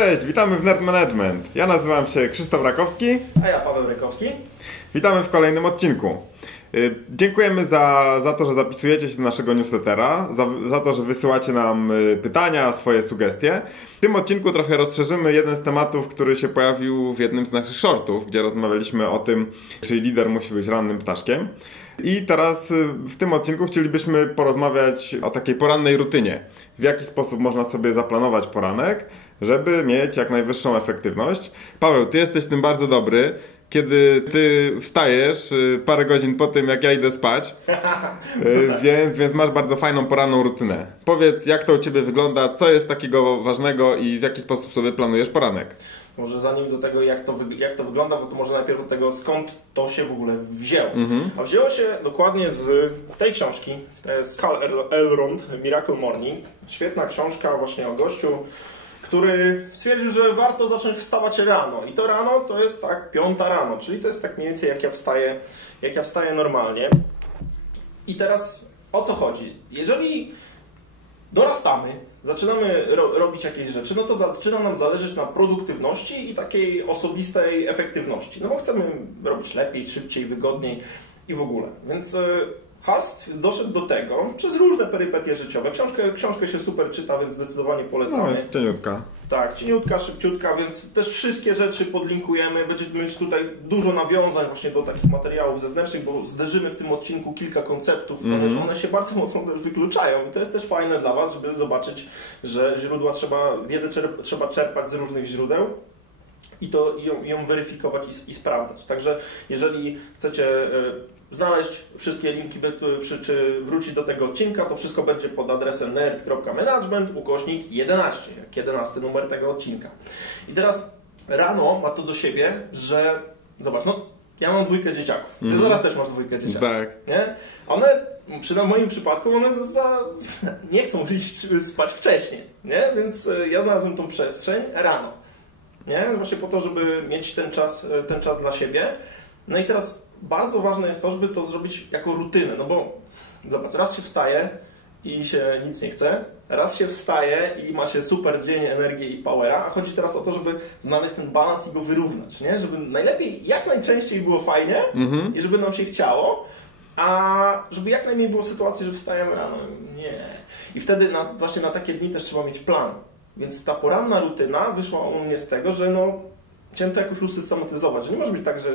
Cześć, witamy w Nerd Management. Ja nazywam się Krzysztof Rakowski. A ja Paweł Rykowski. Witamy w kolejnym odcinku. Dziękujemy za to, że zapisujecie się do naszego newslettera, za to, że wysyłacie nam pytania, swoje sugestie. W tym odcinku trochę rozszerzymy jeden z tematów, który się pojawił w jednym z naszych shortów, gdzie rozmawialiśmy o tym, czy lider musi być rannym ptaszkiem. I teraz w tym odcinku chcielibyśmy porozmawiać o takiej porannej rutynie. W jaki sposób można sobie zaplanować poranek, żeby mieć jak najwyższą efektywność. Paweł, ty jesteś w tym bardzo dobry. Kiedy ty wstajesz parę godzin po tym, jak ja idę spać, więc masz bardzo fajną poranną rutynę. Powiedz, jak to u ciebie wygląda, co jest takiego ważnego i w jaki sposób sobie planujesz poranek? Może zanim do tego, jak to wygląda, bo to może najpierw od tego, skąd to się w ogóle wzięło. A wzięło się dokładnie z tej książki, to jest Hal Elrond, Miracle Morning. Świetna książka właśnie o gościu, który stwierdził, że warto zacząć wstawać rano. I to rano to jest tak 5 rano, czyli to jest tak mniej więcej jak ja wstaję normalnie. I teraz o co chodzi? Jeżeli dorastamy, zaczynamy robić jakieś rzeczy, no to zaczyna nam zależeć na produktywności i takiej osobistej efektywności. No bo chcemy robić lepiej, szybciej, wygodniej i w ogóle. Więc Hast doszedł do tego przez różne perypetie życiowe. Książkę się super czyta, więc zdecydowanie polecamy. No, jest cieniutka. Tak, cieniutka, szybciutka, więc też wszystkie rzeczy podlinkujemy. Będziemy mieć tutaj dużo nawiązań właśnie do takich materiałów zewnętrznych, bo zderzymy w tym odcinku kilka konceptów, ponieważ one się bardzo mocno też wykluczają. I to jest też fajne dla Was, żeby zobaczyć, że wiedzę trzeba czerpać z różnych źródeł. I ją weryfikować i sprawdzać. Także jeżeli chcecie znaleźć wszystkie linki, czy wrócić do tego odcinka, to wszystko będzie pod adresem nerd.management/11, jak 11 numer tego odcinka. I teraz rano ma to do siebie, że zobacz, no ja mam 2 dzieciaków. Ty zaraz też masz 2 dzieciaków. Tak. Nie? One, przynajmniej w moim przypadku, one nie chcą iść spać wcześniej. Nie? Więc ja znalazłem tą przestrzeń rano. Nie? Właśnie po to, żeby mieć ten czas dla siebie. No i teraz bardzo ważne jest to, żeby to zrobić jako rutynę, no bo zobacz, raz się wstaje i się nic nie chce, raz się wstaje i ma się super dzień, energię i powera, a chodzi teraz o to, żeby znaleźć ten balans i go wyrównać, nie? Żeby najlepiej, jak najczęściej było fajnie i żeby nam się chciało, a żeby jak najmniej było sytuacji, że wstajemy rano, nie. I wtedy właśnie na takie dni też trzeba mieć plan. Więc ta poranna rutyna wyszła u mnie z tego, że chciałem to jakoś usystematyzować, że nie może być tak, że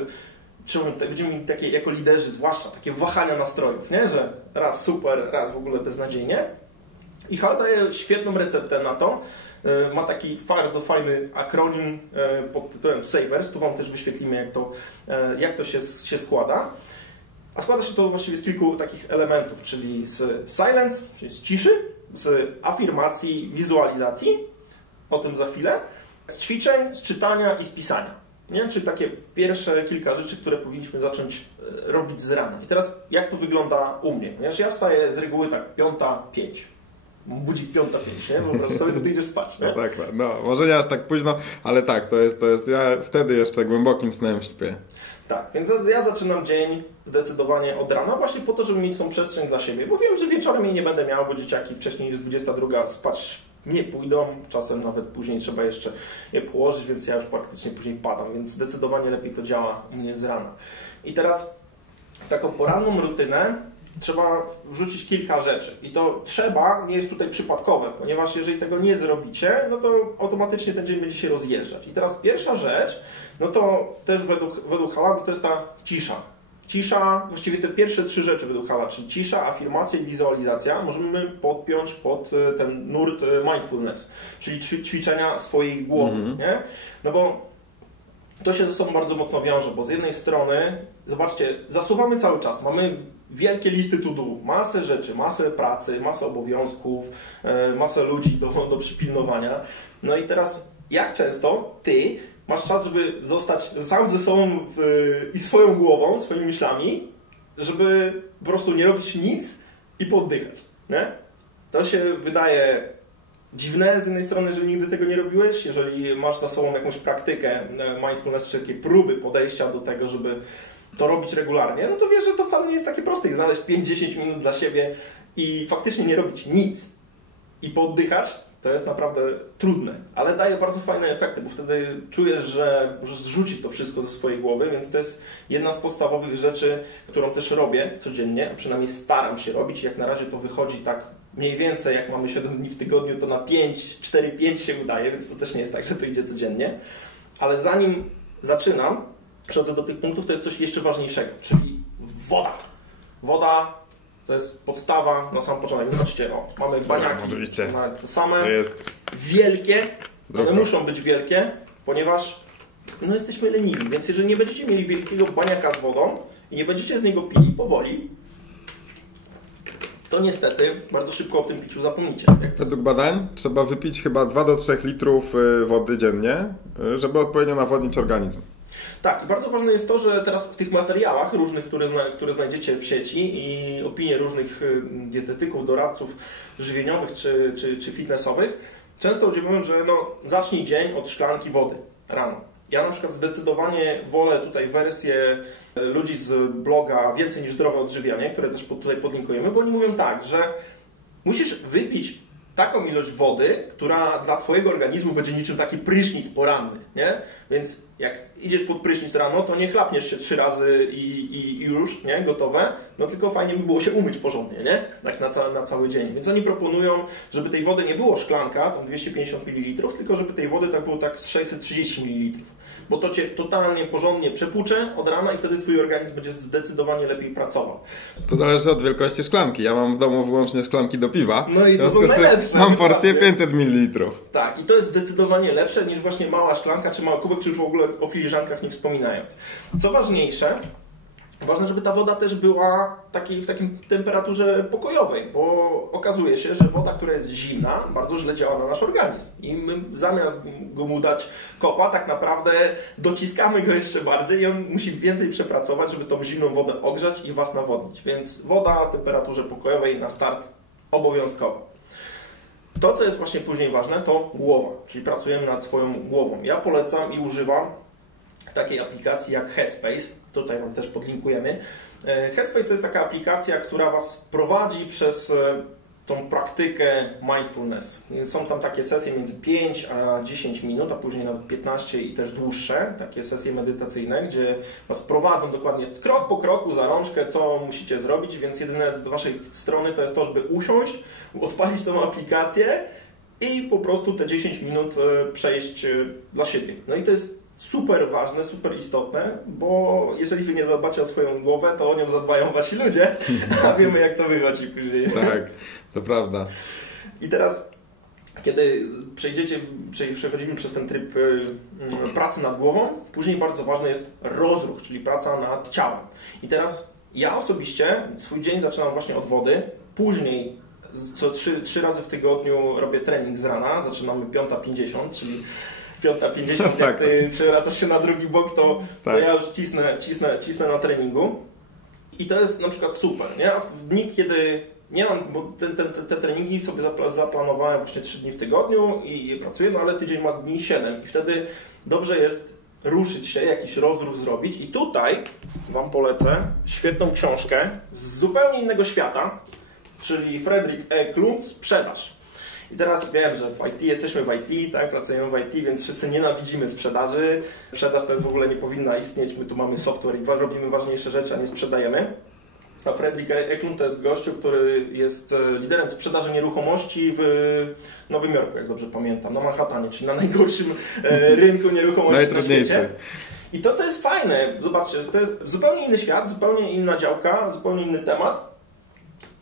będziemy mieli takie, jako liderzy zwłaszcza, takie wahania nastrojów, nie? Że raz super, raz w ogóle beznadziejnie. I Hal daje świetną receptę na to. Ma taki bardzo fajny akronim pod tytułem Savers. Tu Wam też wyświetlimy, jak to się składa. A składa się to właściwie z kilku takich elementów, czyli z silence, czyli z ciszy, z afirmacji, wizualizacji, o tym za chwilę, z ćwiczeń, z czytania i z pisania. Nie? Czyli takie pierwsze kilka rzeczy, które powinniśmy zacząć robić z rana. I teraz jak to wygląda u mnie? Ponieważ ja wstaję z reguły tak 5:05. Budzik 5:05, nie? Wyobraź sobie, to ty idziesz spać, nie? Masakra. No, może nie aż tak późno, ale tak, to jest, ja wtedy jeszcze głębokim snem śpię. Tak, więc ja zaczynam dzień zdecydowanie od rana, właśnie po to, żeby mieć tą przestrzeń dla siebie, bo wiem, że wieczorem jej nie będę miał, bo dzieciaki wcześniej niż 22 spać nie pójdą, czasem nawet później trzeba jeszcze je położyć, więc ja już praktycznie później padam, więc zdecydowanie lepiej to działa u mnie z rana. I teraz taką poranną rutynę trzeba wrzucić kilka rzeczy. I to trzeba nie jest tutaj przypadkowe, ponieważ jeżeli tego nie zrobicie, no to automatycznie ten dzień będzie się rozjeżdżać. I teraz pierwsza rzecz, no to też według Hala to jest ta cisza. Cisza, właściwie te pierwsze 3 rzeczy według Hala, czyli cisza, afirmacja i wizualizacja, możemy podpiąć pod ten nurt mindfulness, czyli ćwiczenia swojej głowy, nie? No bo to się ze sobą bardzo mocno wiąże, bo z jednej strony, zobaczcie, zasuwamy cały czas, mamy wielkie listy to do, masę rzeczy, masę pracy, masę obowiązków, masę ludzi do przypilnowania. No i teraz, jak często ty masz czas, żeby zostać sam ze sobą i swoją głową, swoimi myślami, żeby po prostu nie robić nic i pooddychać, nie? To się wydaje dziwne z jednej strony, że nigdy tego nie robiłeś, jeżeli masz za sobą jakąś praktykę mindfulness, czy takie próby podejścia do tego, żeby to robić regularnie, no to wiesz, że to wcale nie jest takie proste i znaleźć 5-10 minut dla siebie i faktycznie nie robić nic i pooddychać, To jest naprawdę trudne, ale daje bardzo fajne efekty, bo wtedy czujesz, że możesz zrzucić to wszystko ze swojej głowy, więc to jest jedna z podstawowych rzeczy, którą też robię codziennie, a przynajmniej staram się robić. Jak na razie to wychodzi tak mniej więcej, jak mamy 7 dni w tygodniu, to na 4-5 się udaje, więc to też nie jest tak, że to idzie codziennie. Ale zanim zaczynam, przechodzę do tych punktów, to jest coś jeszcze ważniejszego, czyli woda. Woda to jest podstawa na sam początek. Zobaczcie, mamy baniaki, nawet te same, wielkie, one muszą być wielkie, ponieważ jesteśmy leniwi, więc jeżeli nie będziecie mieli wielkiego baniaka z wodą i nie będziecie z niego pili powoli, to niestety bardzo szybko o tym piciu zapomnicie. Według badań trzeba wypić chyba 2 do 3 litrów wody dziennie, żeby odpowiednio nawodnić organizm. Tak, i bardzo ważne jest to, że teraz w tych materiałach różnych, które znajdziecie w sieci i opinie różnych dietetyków, doradców żywieniowych czy fitnessowych, często ludzie mówią, że zacznij dzień od szklanki wody rano. Ja na przykład zdecydowanie wolę tutaj wersję ludzi z bloga Więcej niż zdrowe odżywianie, które też tutaj podlinkujemy, bo oni mówią tak, że musisz wypić taką ilość wody, która dla Twojego organizmu będzie niczym taki prysznic poranny, nie? Więc jak idziesz pod prysznic rano, to nie chlapniesz się 3 razy i już, nie? Gotowe, tylko fajnie by było się umyć porządnie, nie? Tak na cały dzień. Więc oni proponują, żeby tej wody nie było szklanka, tam 250 ml, tylko żeby tej wody tak było tak z 630 ml. Bo to Cię totalnie, porządnie przepłucze od rana i wtedy Twój organizm będzie zdecydowanie lepiej pracował. To zależy od wielkości szklanki. Ja mam w domu wyłącznie szklanki do piwa. No i to są najlepsze. Mam porcję 500 ml. Tak, i to jest zdecydowanie lepsze niż właśnie mała szklanka, czy mały kubek, czy już w ogóle o filiżankach nie wspominając. Co ważniejsze, ważne, żeby ta woda też była w takim temperaturze pokojowej, bo okazuje się, że woda, która jest zimna, bardzo źle działa na nasz organizm. I my zamiast mu dać kopa, tak naprawdę dociskamy go jeszcze bardziej i on musi więcej przepracować, żeby tą zimną wodę ogrzać i Was nawodnić. Więc woda w temperaturze pokojowej na start obowiązkowo. To, co jest właśnie później ważne, to głowa, czyli pracujemy nad swoją głową. Ja polecam i używam takiej aplikacji jak Headspace. Tutaj Wam też podlinkujemy. Headspace to jest taka aplikacja, która Was prowadzi przez tą praktykę mindfulness. Są tam takie sesje między 5 a 10 minut, a później nawet 15 i też dłuższe, takie sesje medytacyjne, gdzie Was prowadzą dokładnie krok po kroku za rączkę, co musicie zrobić, więc jedyne z Waszej strony to jest to, żeby usiąść, odpalić tą aplikację i po prostu te 10 minut przejść dla siebie. No i to jest super ważne, super istotne, bo jeżeli Wy nie zadbacie o swoją głowę, to o nią zadbają Wasi ludzie, a wiemy, jak to wychodzi później. Tak, to prawda. I teraz, kiedy przechodzimy przez ten tryb pracy nad głową, później bardzo ważny jest rozruch, czyli praca nad ciałem. I teraz ja osobiście swój dzień zaczynam właśnie od wody, później co 3 razy w tygodniu robię trening z rana, zaczynamy 5:50, czyli 5:50, jak Ty przewracasz się na drugi bok, to ja już cisnę na treningu. I to jest na przykład super, nie? A w dni, kiedy nie mam, bo te treningi sobie zaplanowałem właśnie 3 dni w tygodniu i pracuję, ale tydzień ma dni 7 i wtedy dobrze jest ruszyć się, jakiś rozruch zrobić. I tutaj Wam polecę świetną książkę z zupełnie innego świata, czyli Fredrik Eklund, Sprzedaż. I teraz wiem, że w IT jesteśmy w IT, tak? Pracujemy w IT, więc wszyscy nienawidzimy sprzedaży. Sprzedaż to jest w ogóle nie powinna istnieć, my tu mamy software i robimy ważniejsze rzeczy, a nie sprzedajemy. A Fredrik Eklund to jest gościu, który jest liderem sprzedaży nieruchomości w Nowym Jorku, jak dobrze pamiętam, na Manhattanie, czyli na najgorszym rynku nieruchomości na świecie. I to, co jest fajne, zobaczcie, że to jest zupełnie inny świat, zupełnie inna działka, zupełnie inny temat.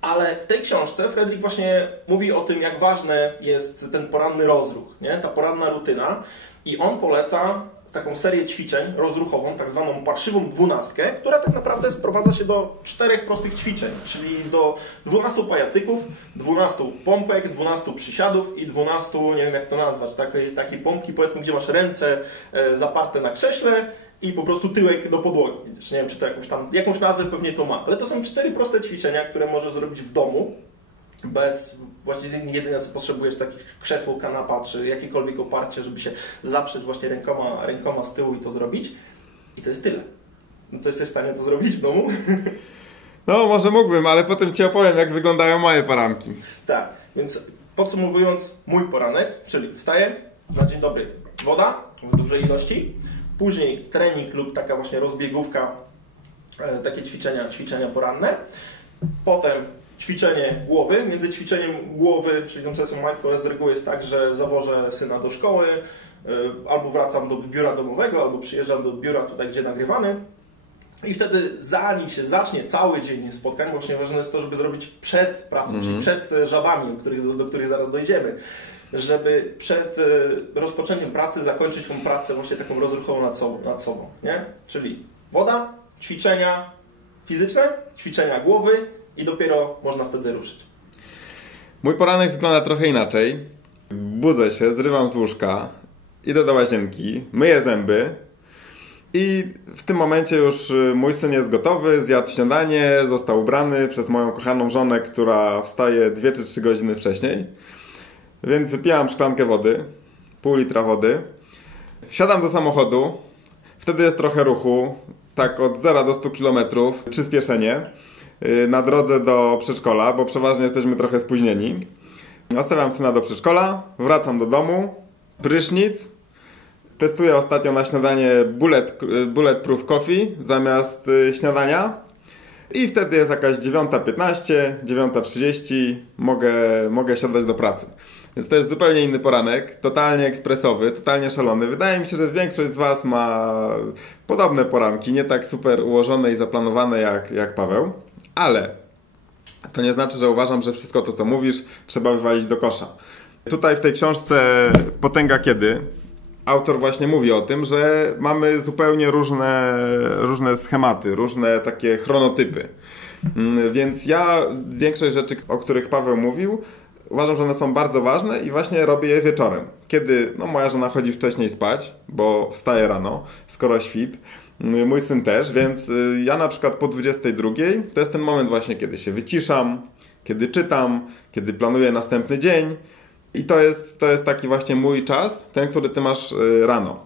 Ale w tej książce Fredrik właśnie mówi o tym, jak ważny jest ten poranny rozruch, nie? Ta poranna rutyna. I on poleca taką serię ćwiczeń rozruchową, tak zwaną parszywą 12, która tak naprawdę sprowadza się do 4 prostych ćwiczeń, czyli do 12 pajacyków, 12 pompek, 12 przysiadów i 12, nie wiem jak to nazwać, takiej pompki, powiedzmy, gdzie masz ręce zaparte na krześle i po prostu tyłek do podłogi. Nie wiem, czy to jakąś nazwę pewnie to ma, ale to są 4 proste ćwiczenia, które możesz zrobić w domu, właściwie jedyne co potrzebujesz, takich krzesło, kanapa, czy jakiekolwiek oparcie, żeby się zaprzeć właśnie rękoma z tyłu i to zrobić. I to jest tyle. No to jesteś w stanie to zrobić w domu? No, może mógłbym, ale potem Ci opowiem, jak wyglądają moje poranki. Tak, więc Podsumowując, mój poranek, czyli wstaję, na dzień dobry woda w dużej ilości, później trening lub taka właśnie rozbiegówka, takie ćwiczenia poranne, potem ćwiczenie głowy. Między ćwiczeniem głowy, czyli tą sesją mindfulness z reguły jest tak, że zawożę syna do szkoły, albo wracam do biura domowego, albo przyjeżdżam do biura tutaj, gdzie nagrywamy. I wtedy, zanim się zacznie cały dzień spotkań, właśnie ważne jest to, żeby zrobić przed pracą, czyli przed żabami, do których zaraz dojdziemy, żeby przed rozpoczęciem pracy zakończyć tą pracę właśnie taką rozruchową nad sobą, nie? Czyli woda, ćwiczenia fizyczne, ćwiczenia głowy i dopiero można wtedy ruszyć. Mój poranek wygląda trochę inaczej. Budzę się, zrywam z łóżka, idę do łazienki, myję zęby i w tym momencie już mój syn jest gotowy, zjadł śniadanie, został ubrany przez moją kochaną żonę, która wstaje 2 czy 3 godziny wcześniej. Więc wypijam szklankę wody, pół litra wody, wsiadam do samochodu, wtedy jest trochę ruchu, tak od 0 do 100 km, przyspieszenie na drodze do przedszkola, bo przeważnie jesteśmy trochę spóźnieni. Nastawiam syna do przedszkola, wracam do domu, prysznic, testuję ostatnio na śniadanie bulletproof coffee zamiast śniadania i wtedy jest jakaś 9:15, 9:30, mogę siadać do pracy. Więc to jest zupełnie inny poranek, totalnie ekspresowy, totalnie szalony. Wydaje mi się, że większość z Was ma podobne poranki, nie tak super ułożone i zaplanowane jak Paweł, ale to nie znaczy, że uważam, że wszystko to, co mówisz, trzeba wywalić do kosza. Tutaj w tej książce Potęga Kiedy autor właśnie mówi o tym, że mamy zupełnie różne schematy, różne takie chronotypy. Więc ja większość rzeczy, o których Paweł mówił, uważam, że one są bardzo ważne i właśnie robię je wieczorem. Kiedy moja żona chodzi wcześniej spać, bo wstaje rano, skoro świt, mój syn też, więc ja na przykład po 22:00 to jest ten moment właśnie, kiedy się wyciszam, kiedy czytam, kiedy planuję następny dzień i to jest taki właśnie mój czas, ten, który ty masz rano.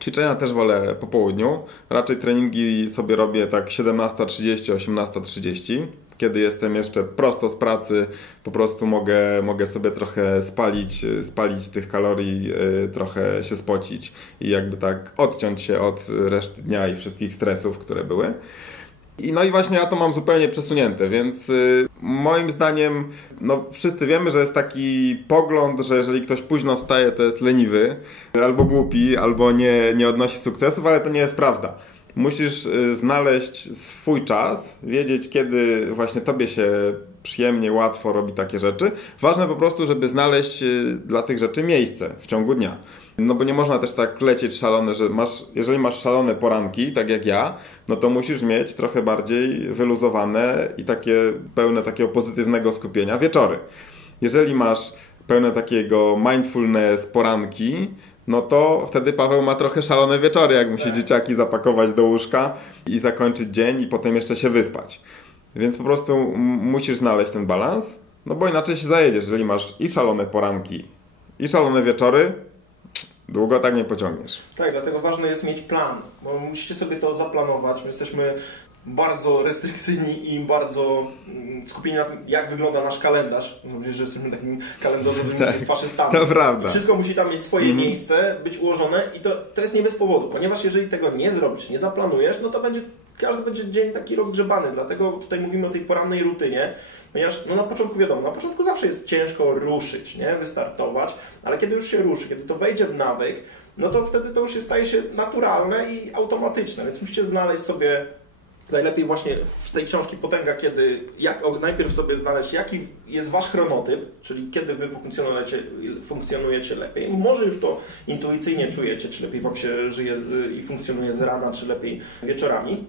Ćwiczenia też wolę po południu, raczej treningi sobie robię tak 17:30, 18:30. Kiedy jestem jeszcze prosto z pracy, po prostu mogę sobie trochę spalić tych kalorii, trochę się spocić i jakby tak odciąć się od reszty dnia i wszystkich stresów, które były. No i właśnie ja to mam zupełnie przesunięte, więc moim zdaniem wszyscy wiemy, że jest taki pogląd, że jeżeli ktoś późno wstaje, to jest leniwy, albo głupi, albo nie odnosi sukcesów, ale to nie jest prawda. Musisz znaleźć swój czas, wiedzieć, kiedy właśnie tobie się przyjemnie, łatwo robi takie rzeczy. Ważne po prostu, żeby znaleźć dla tych rzeczy miejsce w ciągu dnia. No bo nie można też tak lecieć szalone, że jeżeli masz szalone poranki, tak jak ja, no to musisz mieć trochę bardziej wyluzowane i pełne takiego pozytywnego skupienia wieczory. Jeżeli masz pełne takiego mindfulness poranki, no to wtedy Paweł ma trochę szalone wieczory, jak musi dzieciaki zapakować do łóżka i zakończyć dzień i potem jeszcze się wyspać. Więc po prostu musisz znaleźć ten balans, no bo inaczej się zajedziesz. Jeżeli masz i szalone poranki, i szalone wieczory, długo tak nie pociągniesz. Tak, dlatego ważne jest mieć plan, bo musicie sobie to zaplanować. My jesteśmy bardzo restrykcyjni i bardzo skupieni na tym, jak wygląda nasz kalendarz. Mam nadzieję, że jesteśmy takimi kalendarzowymi faszystami. To prawda. Wszystko musi tam mieć swoje miejsce, być ułożone i to jest nie bez powodu, ponieważ jeżeli tego nie zrobisz, nie zaplanujesz, no to każdy będzie dzień taki rozgrzebany. Dlatego tutaj mówimy o tej porannej rutynie, ponieważ na początku wiadomo, na początku zawsze jest ciężko ruszyć, nie? Wystartować, ale kiedy już się ruszy, kiedy to wejdzie w nawyk, no to wtedy to już staje się naturalne i automatyczne, więc musicie znaleźć sobie najlepiej właśnie z tej książki Potęga Kiedy, najpierw sobie znaleźć, jaki jest wasz chronotyp, czyli kiedy wy funkcjonujecie lepiej. Może już to intuicyjnie czujecie, czy lepiej wam się żyje i funkcjonuje z rana, czy lepiej wieczorami.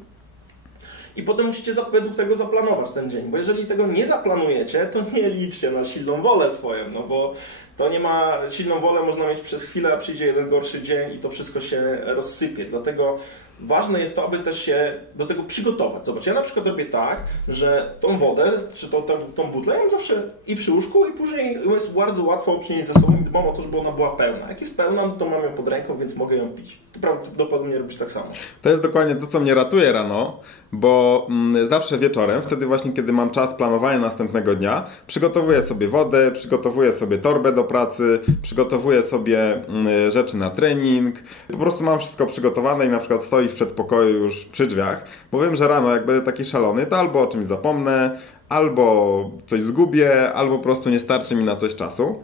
I potem musicie według tego zaplanować ten dzień, bo jeżeli tego nie zaplanujecie, to nie liczcie na silną wolę swoją, no bo To nie ma, silną wolę można mieć przez chwilę, a przyjdzie jeden gorszy dzień i to wszystko się rozsypie. Dlatego ważne jest to, aby też się do tego przygotować. Zobacz, ja na przykład robię tak, że tą wodę, czy tą butlę, ja mam zawsze i przy łóżku, i później jest bardzo łatwo przynieść ze sobą i dbam o to, żeby ona była pełna. Jak jest pełna, to mam ją pod ręką, więc mogę ją pić. Ty prawdopodobnie robisz tak samo. To jest dokładnie to, co mnie ratuje rano, bo zawsze wieczorem, wtedy właśnie, kiedy mam czas planowania następnego dnia, przygotowuję sobie wodę, przygotowuję sobie torbę do pracy, przygotowuję sobie rzeczy na trening. Po prostu mam wszystko przygotowane i na przykład stoi w przedpokoju już przy drzwiach, bo wiem, że rano jak będę taki szalony, to albo o czymś zapomnę, albo coś zgubię, albo po prostu nie starczy mi na coś czasu.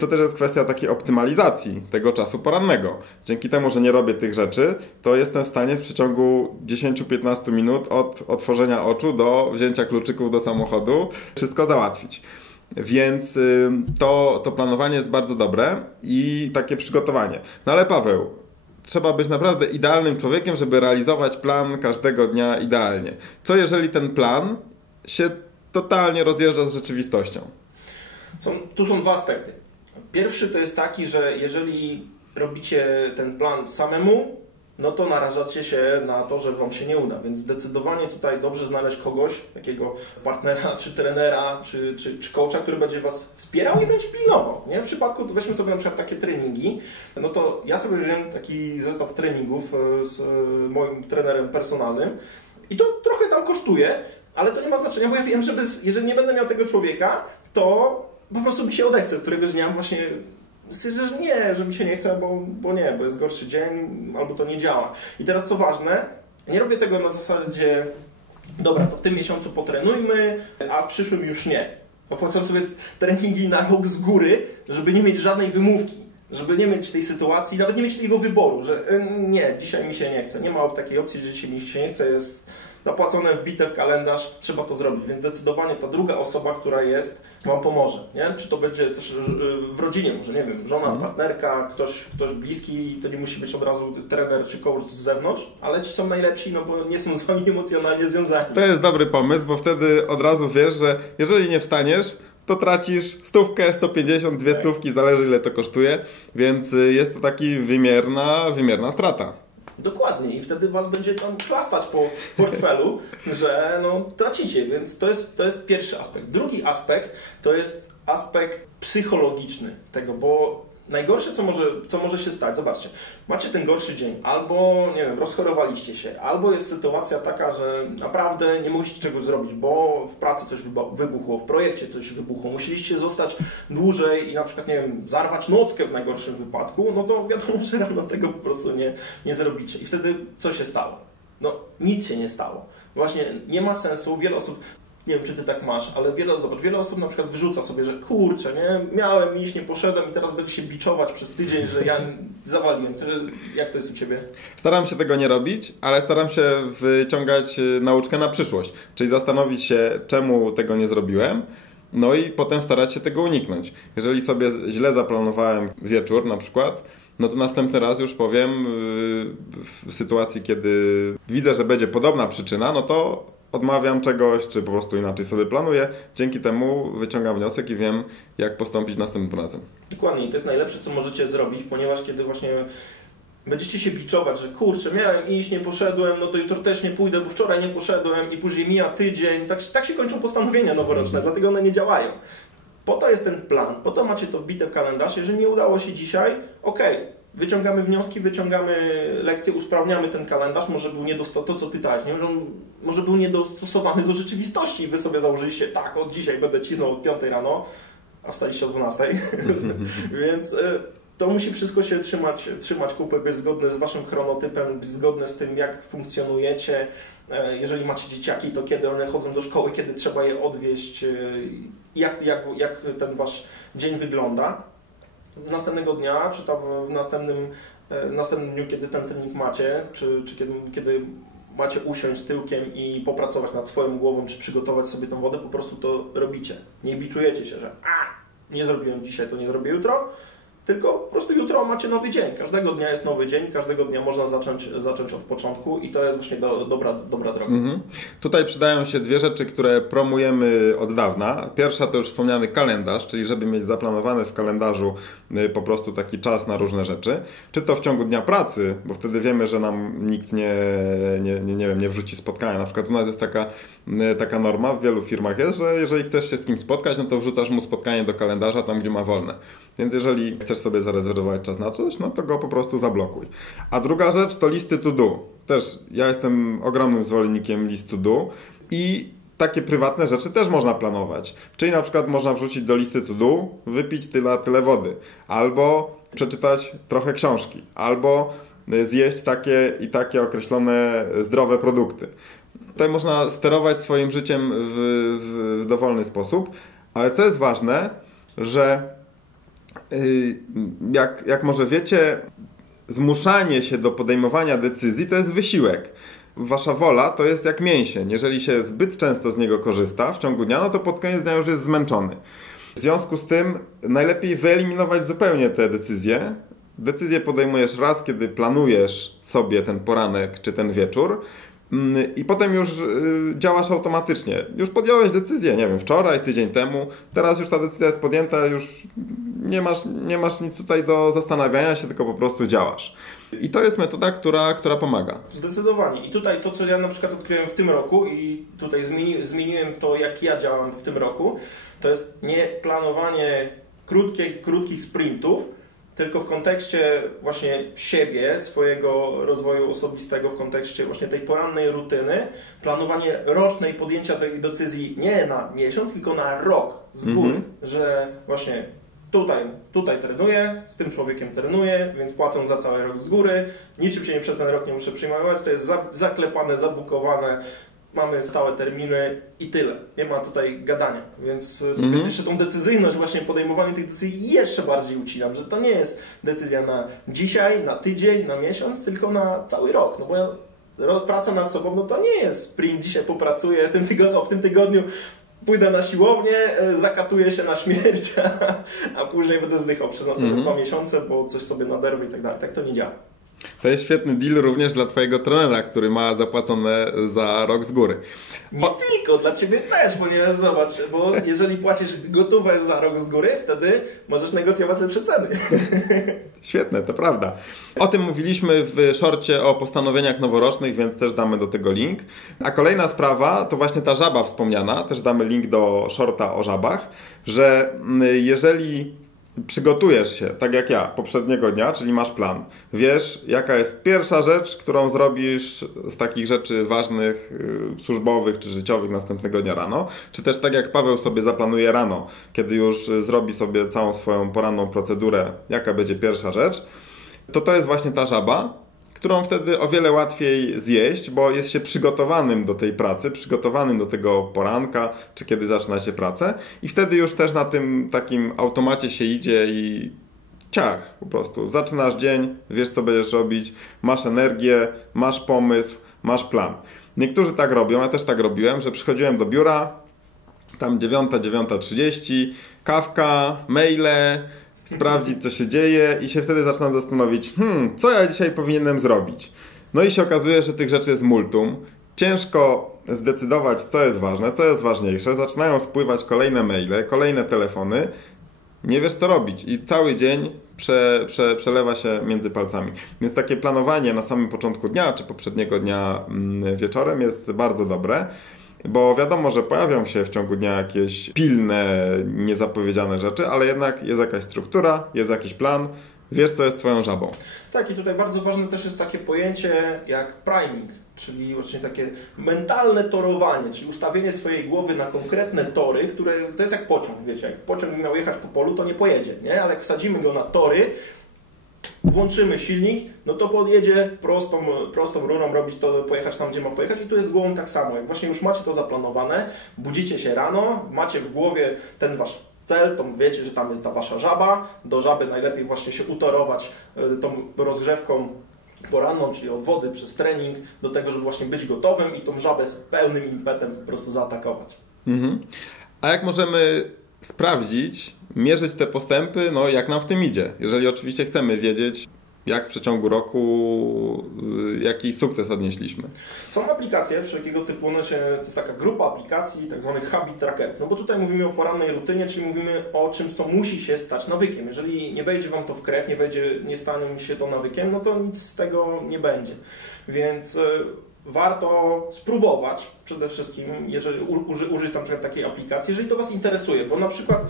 To też jest kwestia takiej optymalizacji tego czasu porannego. Dzięki temu, że nie robię tych rzeczy, to jestem w stanie w przeciągu 10-15 minut od otworzenia oczu do wzięcia kluczyków do samochodu wszystko załatwić. Więc to planowanie jest bardzo dobre i takie przygotowanie. No ale Paweł, trzeba być naprawdę idealnym człowiekiem, żeby realizować plan każdego dnia idealnie. Co jeżeli ten plan się totalnie rozjeżdża z rzeczywistością? Tu są dwa aspekty. Pierwszy to jest taki, że jeżeli robicie ten plan samemu, no to narażacie się na to, że wam się nie uda, więc zdecydowanie tutaj dobrze znaleźć kogoś, takiego partnera, czy trenera, czy coacha, który będzie was wspierał i wręcz pilnował. Nie? W przypadku, weźmy sobie na przykład takie treningi, no to ja sobie wziąłem taki zestaw treningów z moim trenerem personalnym i to trochę tam kosztuje, ale to nie ma znaczenia, bo ja wiem, że jeżeli nie będę miał tego człowieka, to po prostu mi się odechce któregoś dnia właśnie. Myślę, że nie, że mi się nie chce, bo jest gorszy dzień, albo to nie działa. I teraz co ważne, nie robię tego na zasadzie, dobra, to w tym miesiącu potrenujmy, a w przyszłym już nie. Opłacam sobie treningi na rok z góry, żeby nie mieć żadnej wymówki, żeby nie mieć tej sytuacji, nawet nie mieć tego wyboru, że nie, dzisiaj mi się nie chce. Nie ma takiej opcji, że dzisiaj mi się nie chce, jest zapłacone, wbite w kalendarz, trzeba to zrobić. Więc zdecydowanie ta druga osoba, która jest, wam pomoże. Nie? Czy to będzie też w rodzinie, może nie wiem, żona, partnerka, ktoś bliski, to nie musi być od razu trener czy coach z zewnątrz, ale ci są najlepsi, no bo nie są z wami emocjonalnie związani. To jest dobry pomysł, bo wtedy od razu wiesz, że jeżeli nie wstaniesz, to tracisz 100, 150, 200, zależy ile to kosztuje, więc jest to taki wymierna strata. Dokładnie i wtedy was będzie tam chlastać po portfelu, że no, tracicie, więc to jest pierwszy aspekt. Drugi aspekt to jest aspekt psychologiczny tego, bo najgorsze co może się stać, zobaczcie, macie ten gorszy dzień, albo nie wiem, rozchorowaliście się, albo jest sytuacja taka, że naprawdę nie mogliście czegoś zrobić, bo w pracy coś wybuchło, w projekcie coś wybuchło, musieliście zostać dłużej i na przykład, nie wiem, zarwać nockę w najgorszym wypadku, no to wiadomo, że rano tego po prostu nie zrobicie. I wtedy co się stało? No nic się nie stało. Właśnie nie ma sensu, wiele osób, nie wiem, czy ty tak masz, ale wiele osób na przykład wyrzuca sobie, że kurczę, nie, miałem iść, nie poszedłem i teraz będzie się biczować przez tydzień, że ja zawaliłem. Jak to jest u ciebie? Staram się tego nie robić, ale staram się wyciągać nauczkę na przyszłość. Czyli zastanowić się, czemu tego nie zrobiłem, no i potem starać się tego uniknąć. Jeżeli sobie źle zaplanowałem wieczór na przykład, no to następny raz już powiem w sytuacji, kiedy widzę, że będzie podobna przyczyna, no to odmawiam czegoś, czy po prostu inaczej sobie planuję. Dzięki temu wyciągam wniosek i wiem, jak postąpić następnym razem. Dokładnie. I to jest najlepsze, co możecie zrobić, ponieważ kiedy właśnie będziecie się biczować, że kurczę, miałem iść, nie poszedłem, no to jutro też nie pójdę, bo wczoraj nie poszedłem i później mija tydzień. Tak się kończą postanowienia noworoczne, dlatego one nie działają. Po to jest ten plan, po to macie to wbite w kalendarz. Jeżeli nie udało się dzisiaj, wyciągamy wnioski, wyciągamy lekcje, usprawniamy ten kalendarz, może był to co pytałeś, nie? Może był niedostosowany do rzeczywistości. Wy sobie założyliście, tak, od dzisiaj będę cisnął od 5 rano, a wstaliście o 12. Więc to musi wszystko się trzymać kupy, być zgodne z waszym chronotypem, być zgodne z tym, jak funkcjonujecie. Jeżeli macie dzieciaki, to kiedy one chodzą do szkoły, kiedy trzeba je odwieźć, jak ten wasz dzień wygląda. Następnego dnia, czy tam w następnym dniu, kiedy ten trening macie, czy kiedy macie usiąść tyłkiem i popracować nad swoją głową, czy przygotować sobie tą wodę, po prostu to robicie. Nie biczujecie się, że nie zrobiłem dzisiaj, to nie zrobię jutro, tylko po prostu jutro macie nowy dzień. Każdego dnia jest nowy dzień, każdego dnia można zacząć od początku i to jest właśnie dobra droga. Tutaj przydają się dwie rzeczy, które promujemy od dawna. Pierwsza to już wspomniany kalendarz, czyli żeby mieć zaplanowany w kalendarzu po prostu taki czas na różne rzeczy. Czy to w ciągu dnia pracy, bo wtedy wiemy, że nam nikt nie wrzuci spotkania. Na przykład u nas jest taka norma, w wielu firmach jest, że jeżeli chcesz się z kimś spotkać, no to wrzucasz mu spotkanie do kalendarza tam, gdzie ma wolne. Więc jeżeli chcesz sobie zarezerwować czas na coś, no to go po prostu zablokuj. A druga rzecz to listy to do. Też ja jestem ogromnym zwolennikiem list to do i takie prywatne rzeczy też można planować. Czyli na przykład można wrzucić do listy to do, wypić tyle wody, albo przeczytać trochę książki, albo zjeść takie i takie określone zdrowe produkty. Tutaj można sterować swoim życiem w dowolny sposób, ale co jest ważne, że jak może wiecie, zmuszanie się do podejmowania decyzji to jest wysiłek. Wasza wola to jest jak mięsień. Jeżeli się zbyt często z niego korzysta w ciągu dnia, no to pod koniec dnia już jest zmęczony. W związku z tym najlepiej wyeliminować zupełnie te decyzje. Decyzję podejmujesz raz, kiedy planujesz sobie ten poranek czy ten wieczór i potem już działasz automatycznie. Już podjąłeś decyzję, nie wiem, wczoraj, tydzień temu, teraz już ta decyzja jest podjęta, już nie masz nic tutaj do zastanawiania się, tylko po prostu działasz. I to jest metoda, która pomaga. Zdecydowanie. I tutaj to, co ja na przykład odkryłem w tym roku i tutaj zmieniłem to, jak ja działam w tym roku, to jest nie planowanie krótkich sprintów, tylko w kontekście właśnie siebie, swojego rozwoju osobistego, w kontekście właśnie tej porannej rutyny, planowanie roczne i podjęcia tej decyzji nie na miesiąc, tylko na rok z góry, że właśnie tutaj trenuję, z tym człowiekiem trenuję, więc płacę za cały rok z góry, niczym się przez ten rok nie muszę przejmować, to jest zaklepane, zabukowane, mamy stałe terminy i tyle. Nie ma tutaj gadania, więc sobie jeszcze tą decyzyjność, właśnie podejmowanie tych decyzji jeszcze bardziej ucinam, że to nie jest decyzja na dzisiaj, na tydzień, na miesiąc, tylko na cały rok, no bo praca nad sobą, no to nie jest sprint, dzisiaj popracuję, w tym tygodniu pójdę na siłownię, zakatuję się na śmierć, a później będę zdychał przez następne 2 miesiące, bo coś sobie naderwę i tak dalej. Tak to nie działa. To jest świetny deal również dla twojego trenera, który ma zapłacone za rok z góry. Nie tylko, dla ciebie też, ponieważ zobacz, bo jeżeli płacisz gotówę za rok z góry, wtedy możesz negocjować lepsze ceny. Świetne, to prawda. O tym mówiliśmy w shorcie o postanowieniach noworocznych, więc też damy do tego link. A kolejna sprawa to właśnie ta żaba wspomniana, też damy link do shorta o żabach, że jeżeli przygotujesz się, tak jak ja, poprzedniego dnia, czyli masz plan. Wiesz, jaka jest pierwsza rzecz, którą zrobisz z takich rzeczy ważnych, służbowych czy życiowych następnego dnia rano. Czy też tak jak Paweł sobie zaplanuje rano, kiedy już zrobi sobie całą swoją poranną procedurę, jaka będzie pierwsza rzecz, to jest właśnie ta żaba, którą wtedy o wiele łatwiej zjeść, bo jest się przygotowanym do tej pracy, przygotowanym do tego poranka, czy kiedy zaczyna się pracę i wtedy już też na tym takim automacie się idzie i ciach po prostu. Zaczynasz dzień, wiesz co będziesz robić, masz energię, masz pomysł, masz plan. Niektórzy tak robią, ja też tak robiłem, że przychodziłem do biura, tam 9:30, kawka, maile, sprawdzić, co się dzieje i się wtedy zaczynam zastanowić, co ja dzisiaj powinienem zrobić. No i się okazuje, że tych rzeczy jest multum. Ciężko zdecydować, co jest ważne, co jest ważniejsze. Zaczynają spływać kolejne maile, kolejne telefony. Nie wiesz, co robić i cały dzień przelewa się między palcami. Więc takie planowanie na samym początku dnia, czy poprzedniego dnia wieczorem jest bardzo dobre. Bo wiadomo, że pojawią się w ciągu dnia jakieś pilne, niezapowiedziane rzeczy, ale jednak jest jakaś struktura, jest jakiś plan, wiesz, co jest twoją żabą. Tak, i tutaj bardzo ważne też jest takie pojęcie jak priming, czyli właśnie takie mentalne torowanie, czyli ustawienie swojej głowy na konkretne tory, które to jest jak pociąg, wiecie, jak pociąg miał jechać po polu, to nie pojedzie, nie? Ale jak wsadzimy go na tory, włączymy silnik, no to podjedzie prostą rurą robić to, pojechać tam, gdzie ma pojechać i tu jest z głową tak samo. Jak właśnie już macie to zaplanowane, budzicie się rano, macie w głowie ten wasz cel, to wiecie, że tam jest ta wasza żaba. Do żaby najlepiej właśnie się utorować tą rozgrzewką poranną, czyli od wody przez trening, do tego, żeby właśnie być gotowym i tą żabę z pełnym impetem po prostu zaatakować. A jak możemy sprawdzić, mierzyć te postępy, no jak nam w tym idzie. Jeżeli oczywiście chcemy wiedzieć, jak w przeciągu roku, jaki sukces odnieśliśmy. Są aplikacje wszelkiego typu, to jest taka grupa aplikacji, tak zwanych habit trackerów. No bo tutaj mówimy o porannej rutynie, czyli mówimy o czymś, co musi się stać nawykiem. Jeżeli nie wejdzie Wam to w krew, nie stanie się to nawykiem, no to nic z tego nie będzie. Więc warto spróbować przede wszystkim, jeżeli użyć na przykład takiej aplikacji, jeżeli to Was interesuje, bo na przykład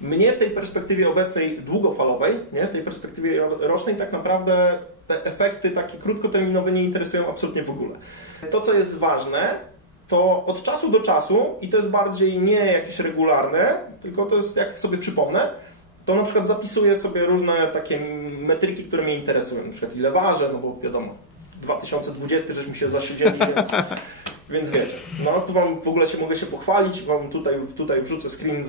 mnie w tej perspektywie obecnej długofalowej, w tej perspektywie rocznej tak naprawdę te efekty takie krótkoterminowe nie interesują absolutnie w ogóle. To, co jest ważne, to od czasu do czasu, i to jest bardziej nie jakieś regularne, tylko to jest, jak sobie przypomnę, to na przykład zapisuję sobie różne takie metryki, które mnie interesują, na przykład ile ważę, no bo wiadomo, 2020 żeśmy się zasiedzieli, więc wiecie, no tu Wam w ogóle mogę się pochwalić, Wam tutaj wrzucę screen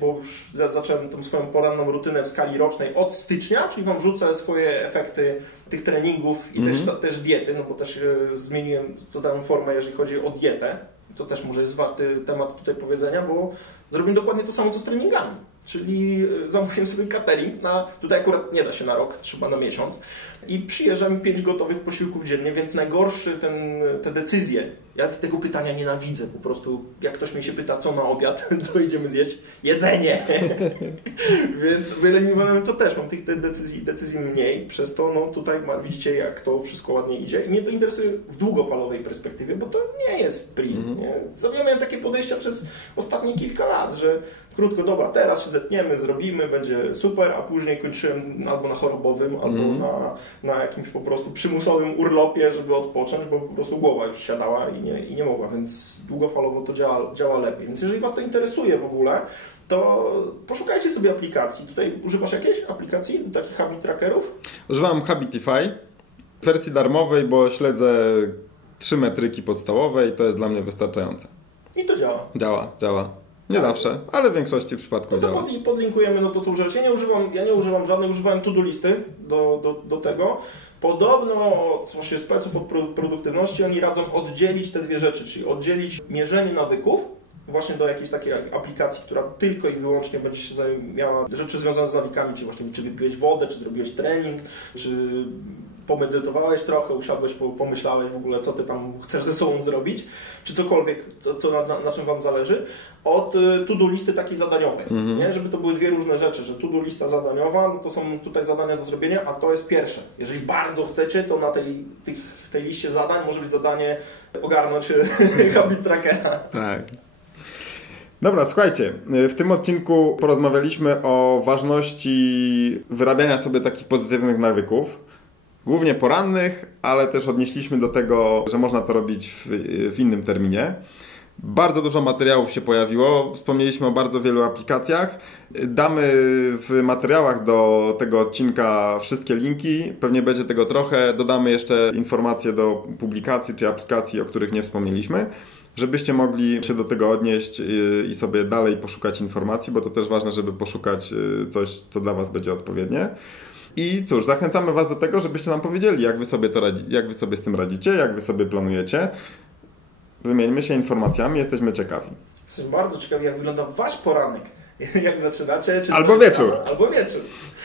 bo już zacząłem tą swoją poranną rutynę w skali rocznej od stycznia, czyli Wam wrzucę swoje efekty tych treningów i też diety, no bo też zmieniłem totalną formę, jeżeli chodzi o dietę. To też może jest warty temat tutaj powiedzenia, bo zrobiłem dokładnie to samo, co z treningami. Czyli zamówiłem sobie catering tutaj akurat nie da się na rok, trzeba na miesiąc i przyjeżdża mi 5 gotowych posiłków dziennie, więc najgorszy te decyzje. Ja tego pytania nienawidzę, po prostu jak ktoś mnie się pyta, co na obiad, to idziemy zjeść jedzenie. Więc wyeliminowane to też, mam tych decyzji mniej, przez to no tutaj widzicie, jak to wszystko ładnie idzie i mnie to interesuje w długofalowej perspektywie, bo to nie jest sprint. Nie? Ja miałem takie podejścia przez ostatnie kilka lat, że krótko, dobra, teraz się zetniemy, zrobimy, będzie super, a później kończyłem albo na chorobowym, albo na jakimś po prostu przymusowym urlopie, żeby odpocząć, bo po prostu głowa już siadała i nie mogła, więc długofalowo to działa lepiej. Więc jeżeli Was to interesuje w ogóle, to poszukajcie sobie aplikacji. Tutaj używasz jakiejś aplikacji, takich habit trackerów? Używam Habitify w wersji darmowej, bo śledzę 3 metryki podstawowe i to jest dla mnie wystarczające. I to działa? Działa. Nie zawsze, ale w większości przypadków działa. Podlinkujemy to, co używasz. Ja nie używam żadnej, używałem to-do listy do tego. Podobno właśnie speców od produktywności oni radzą oddzielić te dwie rzeczy, czyli oddzielić mierzenie nawyków właśnie do jakiejś takiej aplikacji, która tylko i wyłącznie będzie się zajmowała rzeczy związane z nawykami, czyli właśnie czy wypiłeś wodę, czy zrobiłeś trening, czy pomedytowałeś trochę, usiadłeś, pomyślałeś w ogóle, co ty tam chcesz ze sobą zrobić, czy cokolwiek, na czym Wam zależy, od to-do listy takiej zadaniowej, nie? Żeby to były dwie różne rzeczy, że to-do lista zadaniowa, no to są tutaj zadania do zrobienia, a to jest pierwsze. Jeżeli bardzo chcecie, to na tej liście zadań może być zadanie ogarnąć habit trackera. Tak. Dobra, słuchajcie, w tym odcinku porozmawialiśmy o ważności wyrabiania sobie takich pozytywnych nawyków, głównie porannych, ale też odnieśliśmy do tego, że można to robić w innym terminie. Bardzo dużo materiałów się pojawiło, wspomnieliśmy o bardzo wielu aplikacjach. Damy w materiałach do tego odcinka wszystkie linki, pewnie będzie tego trochę. Dodamy jeszcze informacje do publikacji czy aplikacji, o których nie wspomnieliśmy, żebyście mogli się do tego odnieść i sobie dalej poszukać informacji, bo to też ważne, żeby poszukać coś, co dla Was będzie odpowiednie. I cóż, zachęcamy Was do tego, żebyście nam powiedzieli, jak Wy sobie z tym radzicie, jak Wy sobie planujecie. Wymieńmy się informacjami, jesteśmy ciekawi. Jesteśmy bardzo ciekawi, jak wygląda Wasz poranek. Jak zaczynacie. Albo wieczór. Albo wieczór.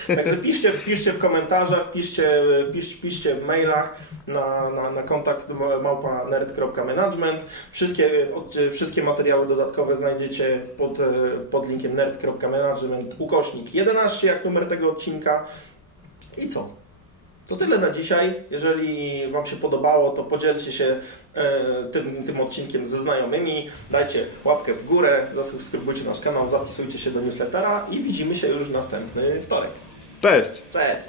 Także piszcie w komentarzach, piszcie w mailach na kontakt @nerd.management. Wszystkie materiały dodatkowe znajdziecie pod linkiem nerd.management/11, jak numer tego odcinka. I co? To tyle na dzisiaj. Jeżeli Wam się podobało, to podzielcie się tym odcinkiem ze znajomymi, dajcie łapkę w górę, zasubskrybujcie nasz kanał, zapisujcie się do newslettera i widzimy się już następny wtorek. Cześć! Cześć!